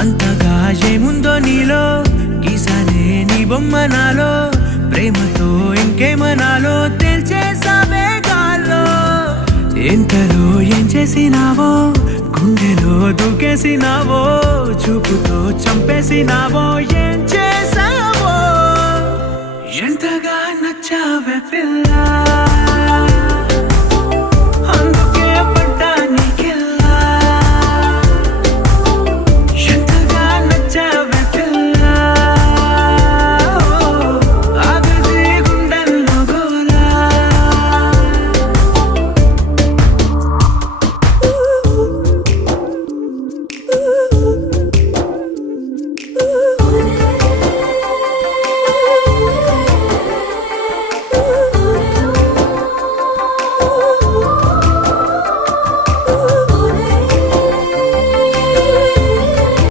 అంతగా ఏముందో నీలో గీసానే నీ బొమ్మ నాలో ప్రేమతో ఇంకేమనాలో తెలిచేసావే గాల్లో ఎంతలో ఏం చేసినావో గుండెలో దూకేసినావో చూపుతో చంపేసినావో ఏం చేసావో ఎంతగా నచ్చావే పిల్ల